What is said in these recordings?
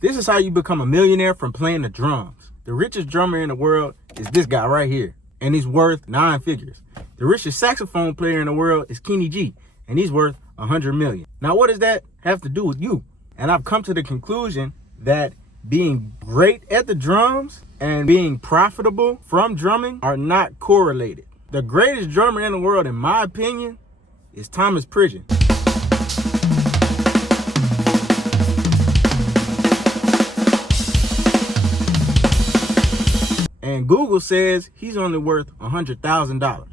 This is how you become a millionaire from playing the drums. The richest drummer in the world is this guy right here, and he's worth 9 figures. The richest saxophone player in the world is Kenny G, and he's worth 100 million. Now, what does that have to do with you? And I've come to the conclusion that being great at the drums and being profitable from drumming are not correlated. The greatest drummer in the world, in my opinion, is Thomas Pridgen. And Google says he's only worth $100,000.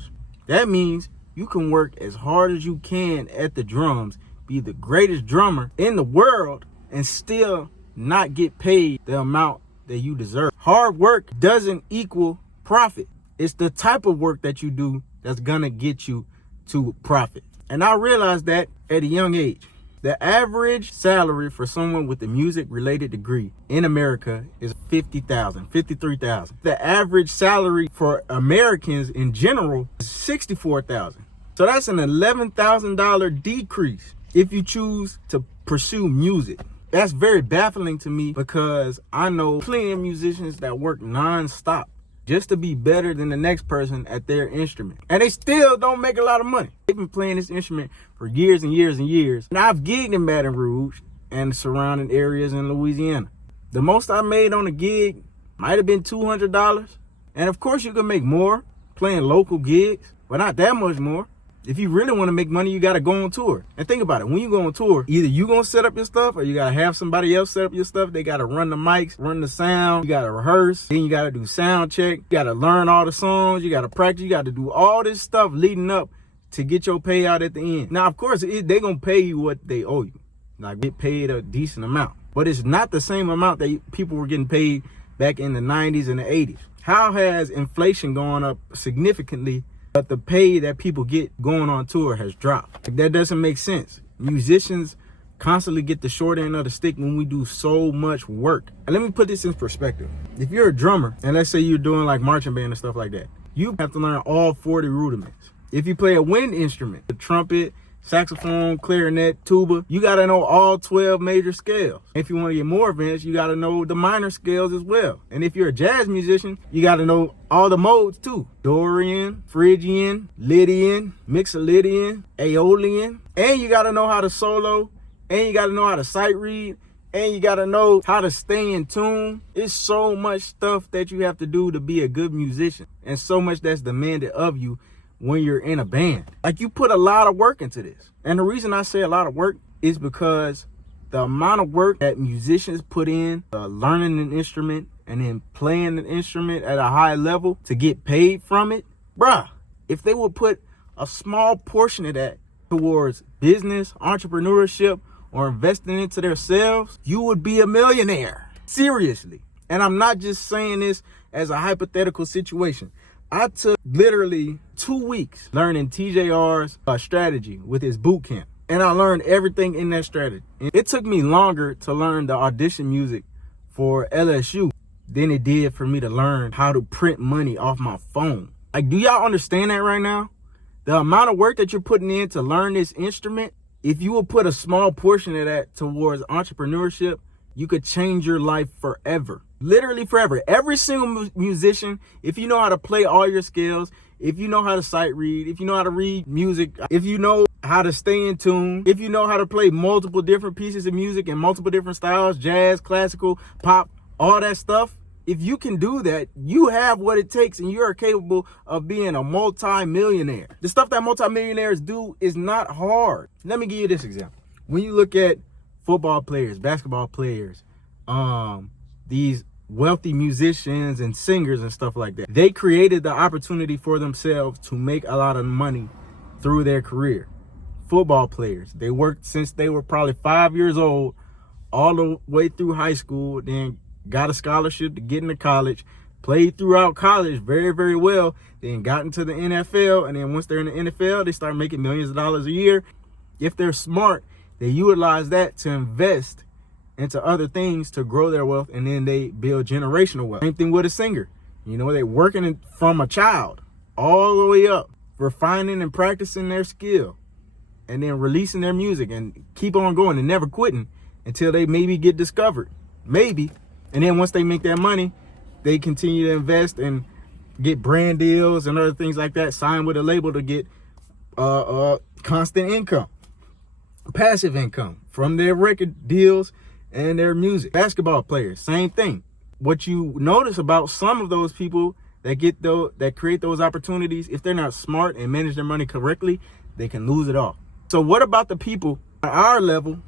That means you can work as hard as you can at the drums, be the greatest drummer in the world, and still not get paid the amount that you deserve. Hard work doesn't equal profit. It's the type of work that you do that's gonna get you to profit. And I realized that at a young age. The average salary for someone with a music related degree in America is $50,000, $53,000. The average salary for Americans in general is $64,000. So that's an $11,000 decrease if you choose to pursue music. That's very baffling to me because I know plenty of musicians that work non-stop just to be better than the next person at their instrument. And they still don't make a lot of money. They've been playing this instrument for years and years and years. And I've gigged in Baton Rouge and the surrounding areas in Louisiana. The most I made on a gig might have been $200. And of course you can make more playing local gigs, but not that much more. If you really want to make money, you got to go on tour. And think about it. When you go on tour, either you going to set up your stuff or you got to have somebody else set up your stuff. They got to run the mics, run the sound. You got to rehearse. Then you got to do sound check. You got to learn all the songs. You got to practice. You got to do all this stuff leading up to get your payout at the end. Now, of course, they going to pay you what they owe you. Like, get paid a decent amount. But it's not the same amount that people were getting paid back in the 90s and the 80s. How has inflation gone up significantly, but the pay that people get going on tour has dropped? That doesn't make sense. Musicians constantly get the short end of the stick when we do so much work. And let me put this in perspective. If you're a drummer, and let's say you're doing like marching band and stuff like that, you have to learn all 40 rudiments. If you play a wind instrument, the trumpet, saxophone, clarinet, tuba, you got to know all 12 major scales. If you want to get more advanced, you got to know the minor scales as well. And if you're a jazz musician, you got to know all the modes too. Dorian, Phrygian, Lydian, Mixolydian, Aeolian. And you got to know how to solo, and you got to know how to sight read, and you got to know how to stay in tune. It's so much stuff that you have to do to be a good musician, and so much that's demanded of you when you're in a band. Like, you put a lot of work into this. And the reason I say a lot of work is because the amount of work that musicians put in learning an instrument and then playing an instrument at a high level to get paid from it, bruh, if they would put a small portion of that towards business, entrepreneurship, or investing into themselves, you would be a millionaire. Seriously. And I'm not just saying this as a hypothetical situation. I took literally 2 weeks learning TJR's strategy with his boot camp. And I learned everything in that strategy. And it took me longer to learn the audition music for LSU than it did for me to learn how to print money off my phone. Like, do y'all understand that right now? The amount of work that you're putting in to learn this instrument, if you would put a small portion of that towards entrepreneurship, you could change your life forever. Literally forever. Every single musician, if you know how to play all your scales, if you know how to sight read, if you know how to read music, if you know how to stay in tune, if you know how to play multiple different pieces of music in multiple different styles, jazz, classical, pop, all that stuff, if you can do that, you have what it takes and you are capable of being a multi-millionaire. The stuff that multi-millionaires do is not hard. Let me give you this example. When you look at football players, basketball players, these wealthy musicians and singers and stuff like that, they created the opportunity for themselves to make a lot of money through their career. Football players, they worked since they were probably 5 years old all the way through high school, then got a scholarship to get into college, played throughout college very, very well, then got into the NFL, and then once they're in the NFL, they start making millions of dollars a year. If they're smart, they utilize that to invest into other things to grow their wealth, and then they build generational wealth. Same thing with a singer. You know, they're working from a child all the way up, refining and practicing their skill, and then releasing their music and keep on going and never quitting until they maybe get discovered. maybe. And then once they make that money, they continue to invest and get brand deals and other things like that, sign with a label to get constant income, passive income from their record deals and their music. Basketball players, same thing. What you notice about some of those people that create those opportunities, if they're not smart and manage their money correctly, they can lose it all. So what about the people at our level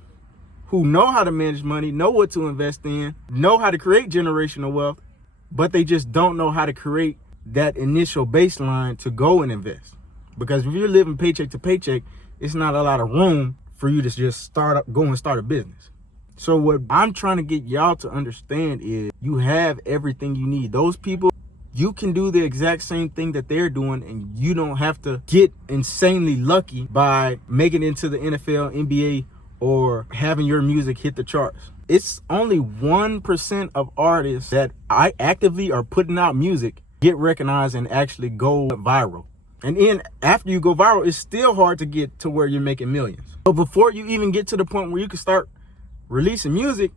who know how to manage money, know what to invest in, know how to create generational wealth, but they just don't know how to create that initial baseline to go and invest? Because if you're living paycheck to paycheck, it's not a lot of room for you to just go and start a business. So what I'm trying to get y'all to understand is you have everything you need. Those people, you can do the exact same thing that they're doing, and you don't have to get insanely lucky by making it into the NFL, NBA, or having your music hit the charts. It's only 1% of artists that actively are putting out music get recognized and actually go viral. And then after you go viral, it's still hard to get to where you're making millions. But before you even get to the point where you can start releasing music,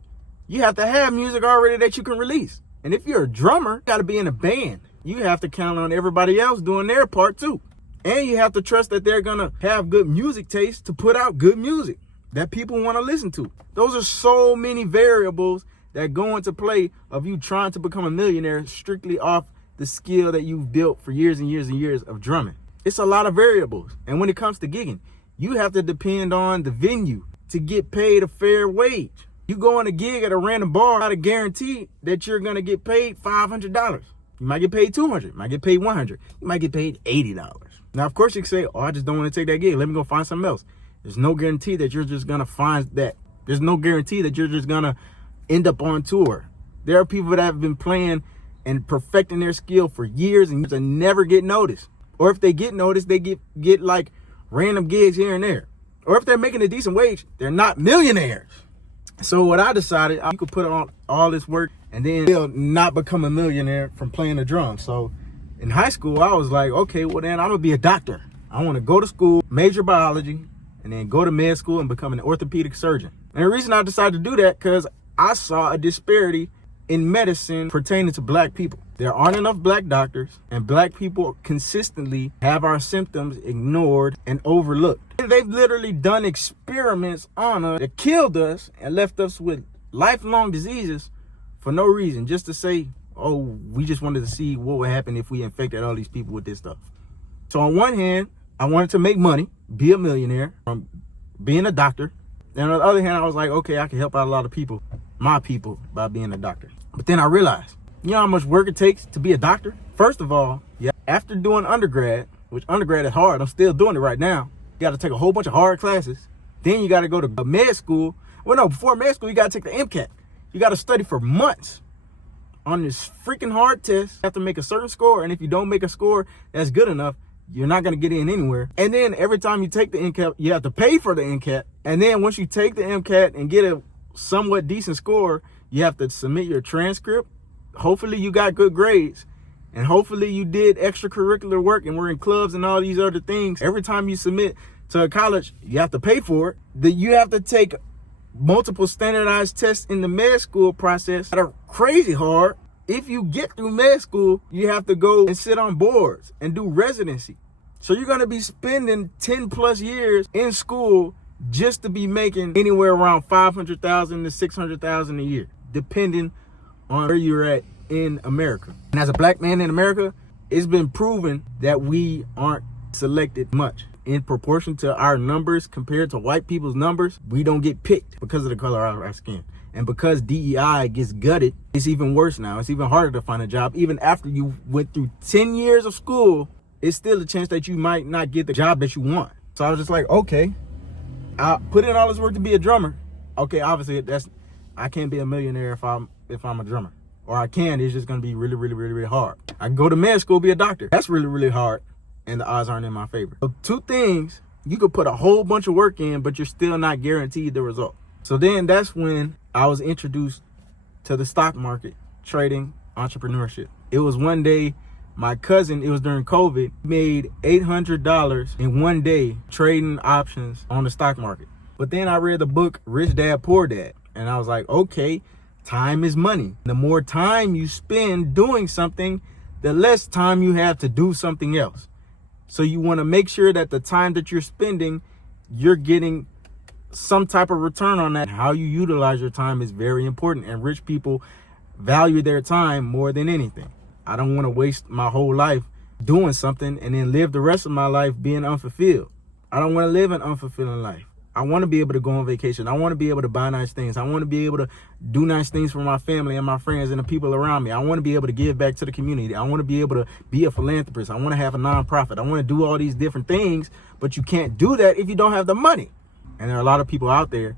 you have to have music already that you can release. And if you're a drummer, you got to be in a band. You have to count on everybody else doing their part too. And you have to trust that they're going to have good music taste to put out good music that people want to listen to. Those are so many variables that go into play of you trying to become a millionaire strictly off the skill that you've built for years and years and years of drumming. It's a lot of variables. And when it comes to gigging, you have to depend on the venue to get paid a fair wage. You go on a gig at a random bar, not a guarantee that you're going to get paid $500. You might get paid $200, you might get paid $100, you might get paid $80. Now, of course, you can say, oh, I just don't want to take that gig. Let me go find something else. There's no guarantee that you're just going to find that. There's no guarantee that you're just going to end up on tour. There are people that have been playing and perfecting their skill for years and never get noticed. Or if they get noticed, they get like random gigs here and there. Or if they're making a decent wage, they're not millionaires. So what I decided, you could put on all this work and then still not become a millionaire from playing the drums. So in high school, I was like, okay, well then I'm gonna be a doctor. I want to go to school, major biology, and then go to med school and become an orthopedic surgeon. And the reason I decided to do that, because I saw a disparity in medicine pertaining to black people. There aren't enough black doctors, and black people consistently have our symptoms ignored and overlooked. They've literally done experiments on us that killed us and left us with lifelong diseases for no reason, just to say, oh, we just wanted to see what would happen if we infected all these people with this stuff. So on one hand, I wanted to make money, be a millionaire from being a doctor. And on the other hand, I was like, okay, I can help out a lot of people, my people, by being a doctor. But then I realized, you know how much work it takes to be a doctor? First of all, yeah, after doing undergrad, which undergrad is hard, I'm still doing it right now. You got to take a whole bunch of hard classes. Then you got to go to med school. Well, no, before med school, you got to take the MCAT. You got to study for months on this freaking hard test. You have to make a certain score. And if you don't make a score that's good enough, you're not going to get in anywhere. And then every time you take the MCAT, you have to pay for the MCAT. And then once you take the MCAT and get a somewhat decent score, you have to submit your transcript. Hopefully you got good grades. And hopefully you did extracurricular work and were in clubs and all these other things. Every time you submit to a college, you have to pay for it. That you have to take multiple standardized tests in the med school process that are crazy hard. If you get through med school, you have to go and sit on boards and do residency. So you're going to be spending 10 plus years in school just to be making anywhere around $500,000 to $600,000 a year, depending on where you're at in America. And as a black man in America, it's been proven that we aren't selected much. In proportion to our numbers compared to white people's numbers, we don't get picked because of the color of our skin. And because DEI gets gutted, it's even worse now. It's even harder to find a job. Even after you went through 10 years of school, it's still a chance that you might not get the job that you want. So I was just like, okay, I put in all this work to be a drummer. Okay, obviously I can't be a millionaire if I'm a drummer. Or I can, it's just gonna be really, really, really, really hard. I can go to med school, be a doctor. That's really, really hard. And the odds aren't in my favor. So two things, you could put a whole bunch of work in, but you're still not guaranteed the result. So then that's when I was introduced to the stock market, trading, entrepreneurship. It was one day, my cousin, it was during COVID, made $800 in one day trading options on the stock market. But then I read the book, Rich Dad, Poor Dad. And I was like, okay, Time is money. The more time you spend doing something, the less time you have to do something else. So you want to make sure that the time that you're spending, you're getting some type of return on that. How you utilize your time is very important, and rich people value their time more than anything. I don't want to waste my whole life doing something and then live the rest of my life being unfulfilled. I don't want to live an unfulfilling life. I want to be able to go on vacation. I want to be able to buy nice things. I want to be able to do nice things for my family and my friends and the people around me. I want to be able to give back to the community. I want to be able to be a philanthropist. I want to have a nonprofit. I want to do all these different things, but you can't do that if you don't have the money. And there are a lot of people out there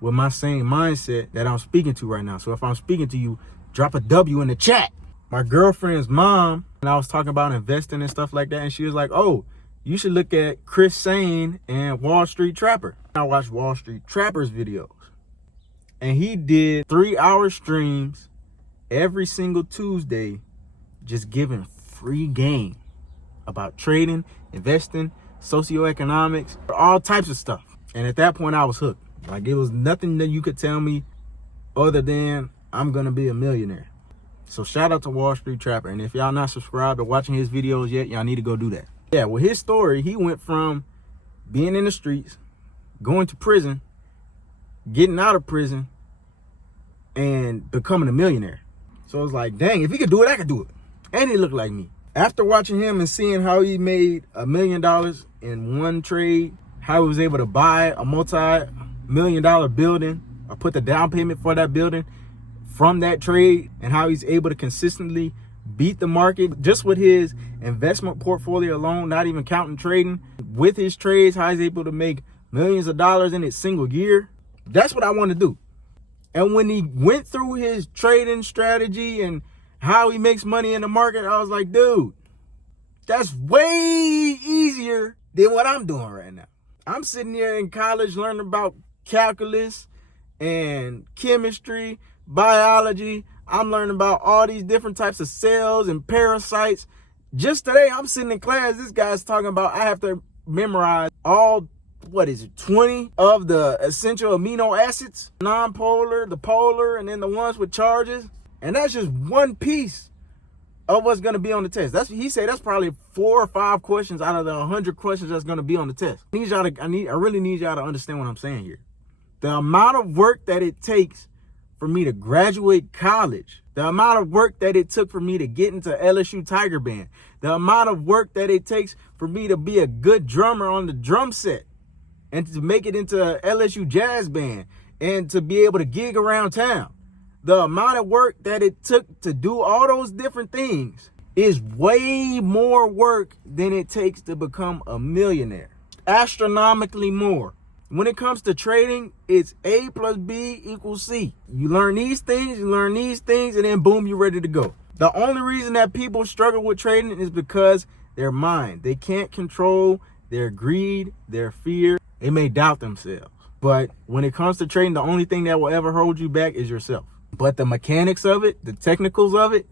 with my same mindset that I'm speaking to right now. So if I'm speaking to you, drop a W in the chat. My girlfriend's mom, and I was talking about investing and stuff like that, and she was like, oh, you should look at Chris Sane and Wall Street Trapper. I watched Wall Street Trapper's videos, and he did 3-hour streams every single Tuesday, just giving free game about trading, investing, socioeconomics, all types of stuff. And at that point, I was hooked. Like, it was nothing that you could tell me other than I'm going to be a millionaire. So shout out to Wall Street Trapper. And if y'all not subscribed or watching his videos yet, y'all need to go do that. Yeah, with his story, he went from being in the streets, going to prison, getting out of prison, and becoming a millionaire. So it's like, dang, if he could do it, I could do it. And he looked like me. After watching him and seeing how he made $1 million in one trade, how he was able to buy a multi-million-dollar building or put the down payment for that building from that trade, and how he's able to consistently beat the market just with his investment portfolio alone, not even counting trading. With his trades, how he's able to make millions of dollars in a single year. That's what I want to do. And when he went through his trading strategy and how he makes money in the market, I was like, dude, that's way easier than what I'm doing right now. I'm sitting here in college learning about calculus and chemistry, biology. I'm learning about all these different types of cells and parasites. Just today, I'm sitting in class. This guy's talking about I have to memorize all, 20 of the essential amino acids, non-polar, the polar, and then the ones with charges. And that's just one piece of what's going to be on the test. He said that's probably 4 or 5 questions out of the 100 questions that's going to be on the test. I really need y'all to understand what I'm saying here. The amount of work that it takes for me to graduate college, the amount of work that it took for me to get into LSU Tiger Band, the amount of work that it takes for me to be a good drummer on the drum set and to make it into a LSU Jazz Band and to be able to gig around town. The amount of work that it took to do all those different things is way more work than it takes to become a millionaire. Astronomically more. When it comes to trading, it's A plus B equals C. You learn these things, and then boom, you're ready to go. The only reason that people struggle with trading is because their mind. They can't control their greed, their fear. They may doubt themselves. But when it comes to trading, the only thing that will ever hold you back is yourself. But the mechanics of it, the technicals of it,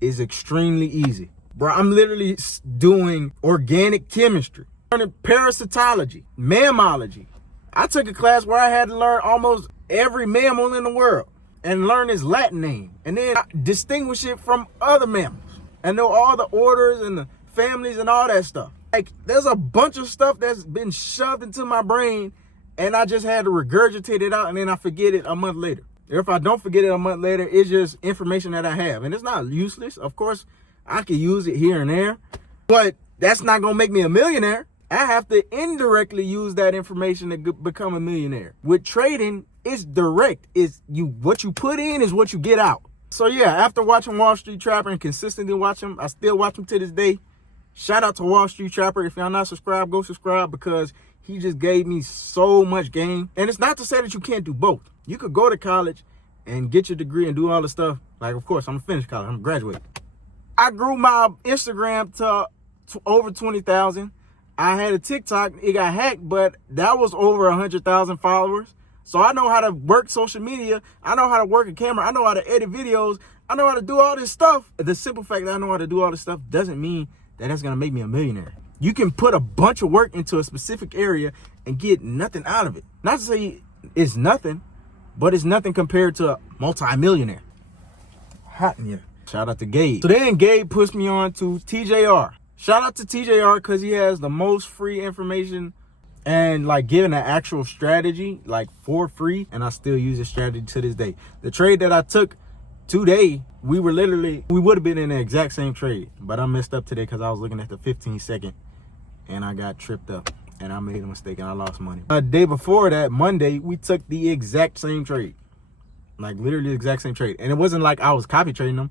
is extremely easy. Bro, I'm literally doing organic chemistry, learning parasitology, mammalogy. I took a class where I had to learn almost every mammal in the world and learn its Latin name. And then I distinguish it from other mammals and know all the orders and the families and all that stuff. Like, there's a bunch of stuff that's been shoved into my brain and I just had to regurgitate it out and then I forget it a month later. If I don't forget it a month later, it's just information that I have. And it's not useless. Of course, I could use it here and there, but that's not going to make me a millionaire. I have to indirectly use that information to become a millionaire. With trading, it's direct. What you put in is what you get out. So yeah, after watching Wall Street Trapper and consistently watch him, I still watch him to this day. Shout out to Wall Street Trapper. If y'all not subscribed, go subscribe because he just gave me so much game. And it's not to say that you can't do both. You could go to college and get your degree and do all the stuff. Like, of course, I'm gonna finish college. I'm gonna graduate. I grew my Instagram to over 20,000. I had a TikTok, it got hacked, but that was over 100,000 followers. So I know how to work social media. I know how to work a camera. I know how to edit videos. I know how to do all this stuff. The simple fact that I know how to do all this stuff doesn't mean that that's gonna make me a millionaire. You can put a bunch of work into a specific area and get nothing out of it. Not to say it's nothing, but it's nothing compared to a multi-millionaire. Hot in here. Shout out to Gabe. So then Gabe pushed me on to TJR. Shout out to TJR because he has the most free information and like giving an actual strategy like for free. And I still use this strategy to this day. The trade that I took today, we would have been in the exact same trade, but I messed up today because I was looking at the 15-second and I got tripped up and I made a mistake and I lost money. The day before that, Monday, we took the exact same trade. Like literally the exact same trade. And it wasn't like I was copy trading them.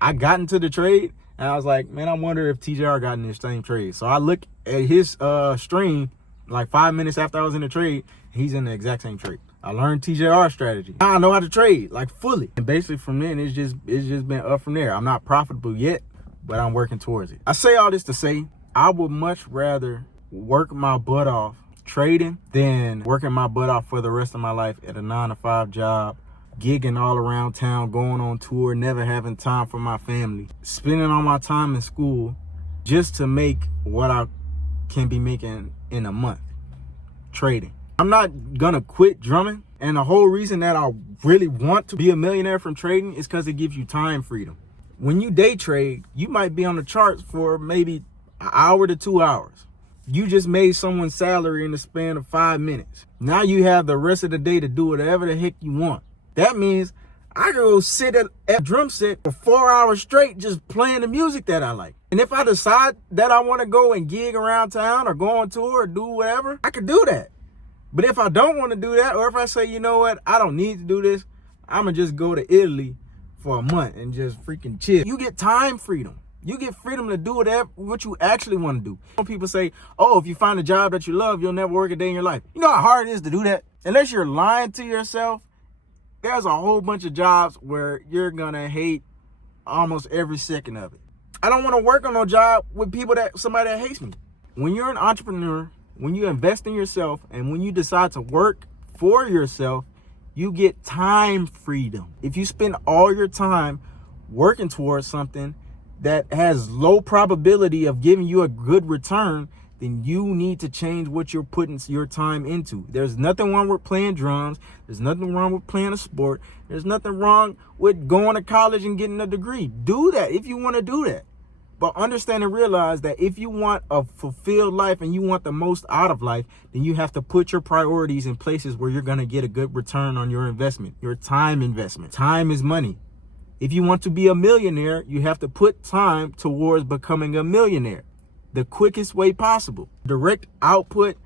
I got into the trade and I was like, man, I wonder if TJR got in the same trade. So I look at his stream like 5 minutes after I was in the trade. He's in the exact same trade. I learned TJR strategy. Now I know how to trade like fully. And basically from then, it's just been up from there. I'm not profitable yet, but I'm working towards it. I say all this to say, I would much rather work my butt off trading than working my butt off for the rest of my life at a 9-to-5 job, gigging all around town, going on tour, never having time for my family, spending all my time in school just to make what I can be making in a month trading. I'm not gonna quit drumming, and the whole reason that I really want to be a millionaire from trading is because it gives you time freedom. When you day trade, you might be on the charts for maybe an hour to 2 hours. You just made someone's salary in the span of 5 minutes. Now you have the rest of the day to do whatever the heck you want. That means I can go sit at a drum set for 4 hours straight just playing the music that I like. And if I decide that I want to go and gig around town or go on tour or do whatever, I can do that. But if I don't want to do that, or if I say, you know what, I don't need to do this, I'm going to just go to Italy for a month and just freaking chill. You get time freedom. You get freedom to do whatever, what you actually want to do. Some people say, oh, if you find a job that you love, you'll never work a day in your life. You know how hard it is to do that? Unless you're lying to yourself, there's a whole bunch of jobs where you're going to hate almost every second of it. I don't want to work on no job with somebody that hates me. When you're an entrepreneur, when you invest in yourself and when you decide to work for yourself, you get time freedom. If you spend all your time working towards something that has low probability of giving you a good return, then you need to change what you're putting your time into. There's nothing wrong with playing drums. There's nothing wrong with playing a sport. There's nothing wrong with going to college and getting a degree. Do that if you want to do that. But understand and realize that if you want a fulfilled life and you want the most out of life, then you have to put your priorities in places where you're going to get a good return on your investment, your time investment. Time is money. If you want to be a millionaire, you have to put time towards becoming a millionaire the quickest way possible. Direct output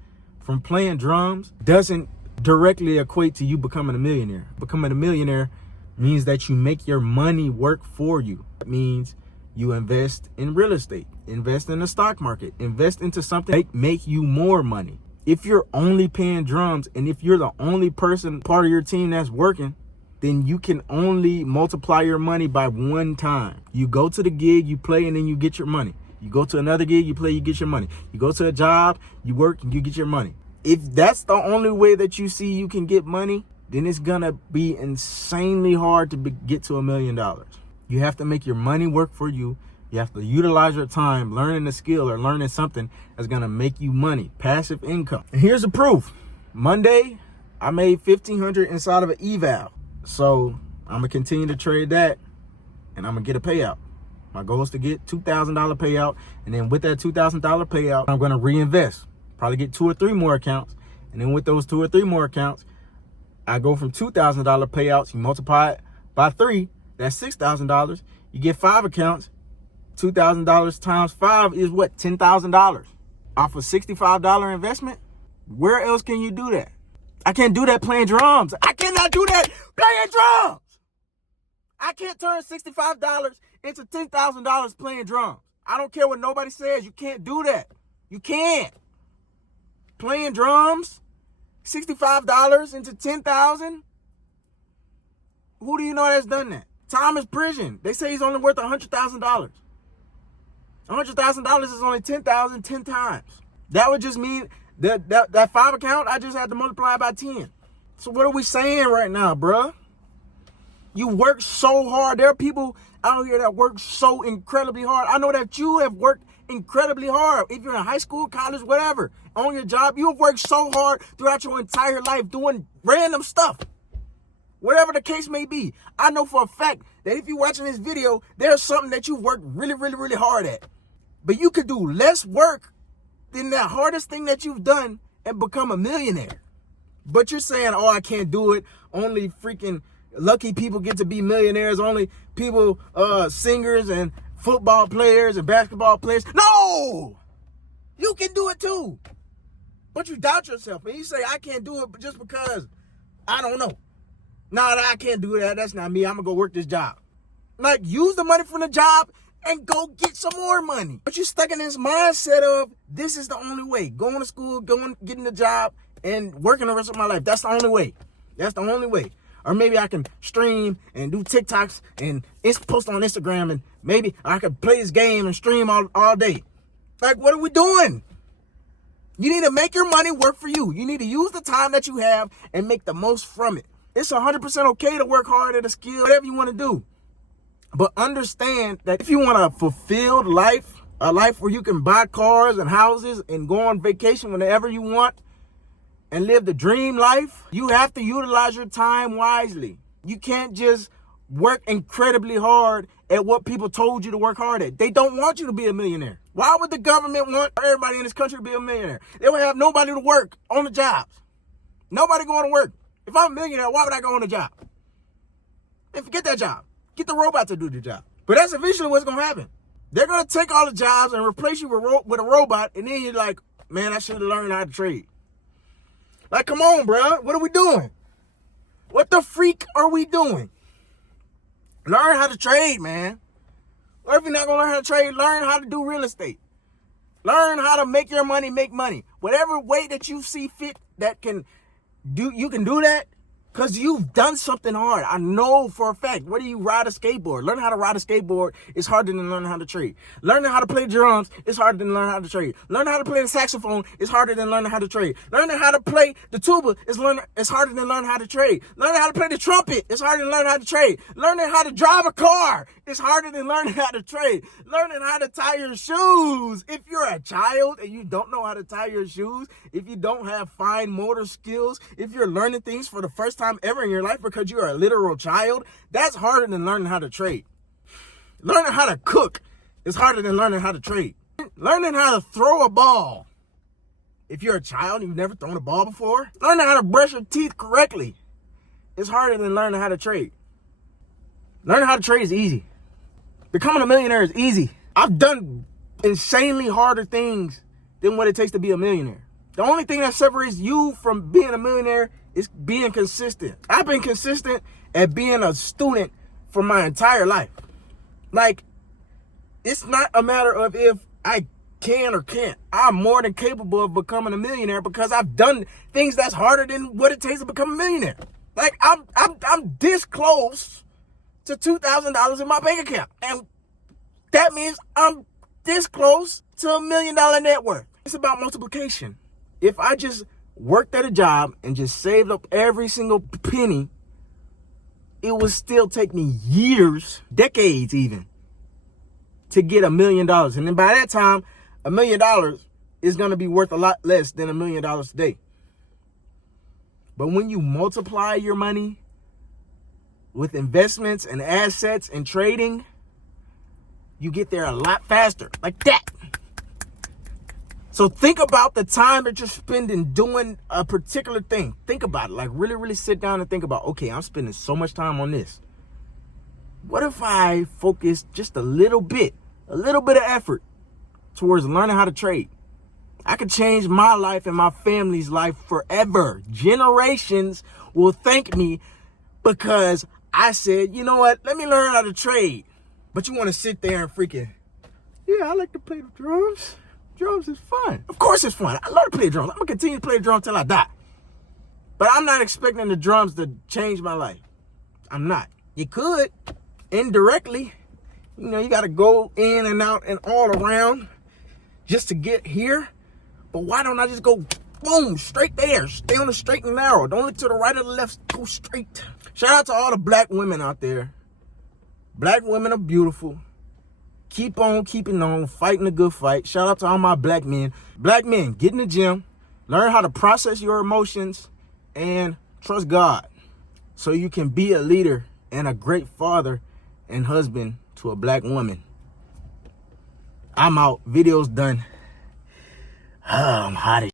from playing drums doesn't directly equate to you becoming a millionaire. Becoming a millionaire means that you make your money work for you. It means you invest in real estate, invest in the stock market, invest into something that make you more money. If you're only playing drums and if you're the only person, part of your team that's working, then you can only multiply your money by one time. You go to the gig, you play, and then you get your money. You go to another gig, you play, you get your money. You go to a job, you work, and you get your money. If that's the only way that you see you can get money, then it's gonna be insanely hard to get to $1 million. You have to make your money work for you. You have to utilize your time learning a skill or learning something that's gonna make you money, passive income. And here's the proof. Monday, I made $1,500 inside of an eval. So I'm gonna continue to trade that and I'm gonna get a payout. My goal is to get $2,000 payout. And then with that $2,000 payout, I'm gonna reinvest. Probably get 2 or 3 more accounts. And then with those 2 or 3 more accounts, I go from $2,000 payouts, you multiply it by 3, that's $6,000. You get 5 accounts, $2,000 times 5 is what, $10,000 off a $65 investment? Where else can you do that? I can't do that playing drums. I cannot do that playing drums. I can't turn $65 into $10,000 playing drums. I don't care what nobody says. You can't do that. You can't. Playing drums, $65 into $10,000. Who do you know that's done that? Time is prison. They say he's only worth $100,000. $100,000 is only $10,000 10 times. That would just mean that 5 account, I just had to multiply by 10. So what are we saying right now, bruh? You work so hard. There are people out here that work so incredibly hard. I know that you have worked incredibly hard. If you're in high school, college, whatever, on your job, you have worked so hard throughout your entire life doing random stuff. Whatever the case may be. I know for a fact that if you're watching this video, there's something that you've worked really, really, really hard at. But you could do less work than the hardest thing that you've done and become a millionaire. But you're saying, oh, I can't do it. Only freaking lucky people get to be millionaires. Only people, singers and football players and basketball players. No! You can do it too. But you doubt yourself. And you say, I can't do it just because I don't know. No, I can't do that. That's not me. I'm going to go work this job. Like, use the money from the job and go get some more money. But you're stuck in this mindset of this is the only way. Going to school, getting a job, and working the rest of my life. That's the only way. That's the only way. Or maybe I can stream and do TikToks and post on Instagram, and maybe I could play this game and stream all day. Like, what are we doing? You need to make your money work for you. You need to use the time that you have and make the most from it. It's 100% okay to work hard at a skill, whatever you want to do. But understand that if you want a fulfilled life, a life where you can buy cars and houses and go on vacation whenever you want and live the dream life, you have to utilize your time wisely. You can't just work incredibly hard at what people told you to work hard at. They don't want you to be a millionaire. Why would the government want everybody in this country to be a millionaire? They would have nobody to work on the jobs. Nobody going to work. If I'm a millionaire, why would I go on a job? And forget that job. Get the robot to do the job. But that's eventually what's going to happen. They're going to take all the jobs and replace you with a robot, and then you're like, man, I should have learned how to trade. Like, come on, bro. What are we doing? What the freak are we doing? Learn how to trade, man. Or if you're not going to learn how to trade, learn how to do real estate. Learn how to make your money make money. Whatever way that you see fit that can do, you can do that. Because you've done something hard. I know for a fact. Whether you ride a skateboard, learning how to ride a skateboard is harder than learning how to trade. Learning how to play drums is harder than learning how to trade. Learning how to play the saxophone is harder than learning how to trade. Learning how to play the tuba is harder than learning how to trade. Learning how to play the trumpet is harder than learning how to trade. Learning how to drive a car is harder than learning how to trade. Learning how to tie your shoes. If you're a child and you don't know how to tie your shoes, if you don't have fine motor skills, if you're learning things for the first time ever in your life because you're a literal child, that's harder than learning how to trade. Learning how to cook is harder than learning how to trade. Learning how to throw a ball. If you're a child and you've never thrown a ball before, learning how to brush your teeth correctly is harder than learning how to trade. Learning how to trade is easy. Becoming a millionaire is easy. I've done insanely harder things than what it takes to be a millionaire. The only thing that separates you from being a millionaire is being consistent. I've been consistent at being a student for my entire life. Like, it's not a matter of if I can or can't. I'm more than capable of becoming a millionaire because I've done things that's harder than what it takes to become a millionaire. Like, I'm this close to $2,000 in my bank account. And that means I'm this close to $1 million net worth. It's about multiplication. If I just worked at a job and just saved up every single penny, it would still take me years, decades even, to get $1 million. And then by that time, $1 million is going to be worth a lot less than $1 million today. But when you multiply your money with investments and assets and trading, you get there a lot faster, like that. So think about the time that you're spending doing a particular thing. Think about it. Like, really, really sit down and think about, okay, I'm spending so much time on this. What if I focus just a little bit of effort towards learning how to trade? I could change my life and my family's life forever. Generations will thank me because I said, you know what? Let me learn how to trade. But you want to sit there and freaking, yeah, I like to play the drums. Drums is fun. Of course it's fun. I love to play drums. I'm going to continue to play drums till I die. But I'm not expecting the drums to change my life. I'm not. You could, indirectly. You know, you got to go in and out and all around just to get here. But why don't I just go, boom, straight there. Stay on the straight and narrow. Don't look to the right or the left. Go straight. Shout out to all the black women out there. Black women are beautiful. Keep on keeping on, fighting a good fight. Shout out to all my black men. Black men, get in the gym, learn how to process your emotions, and trust God. so you can be a leader and a great father and husband to a black woman. I'm out. Video's done. I'm hot as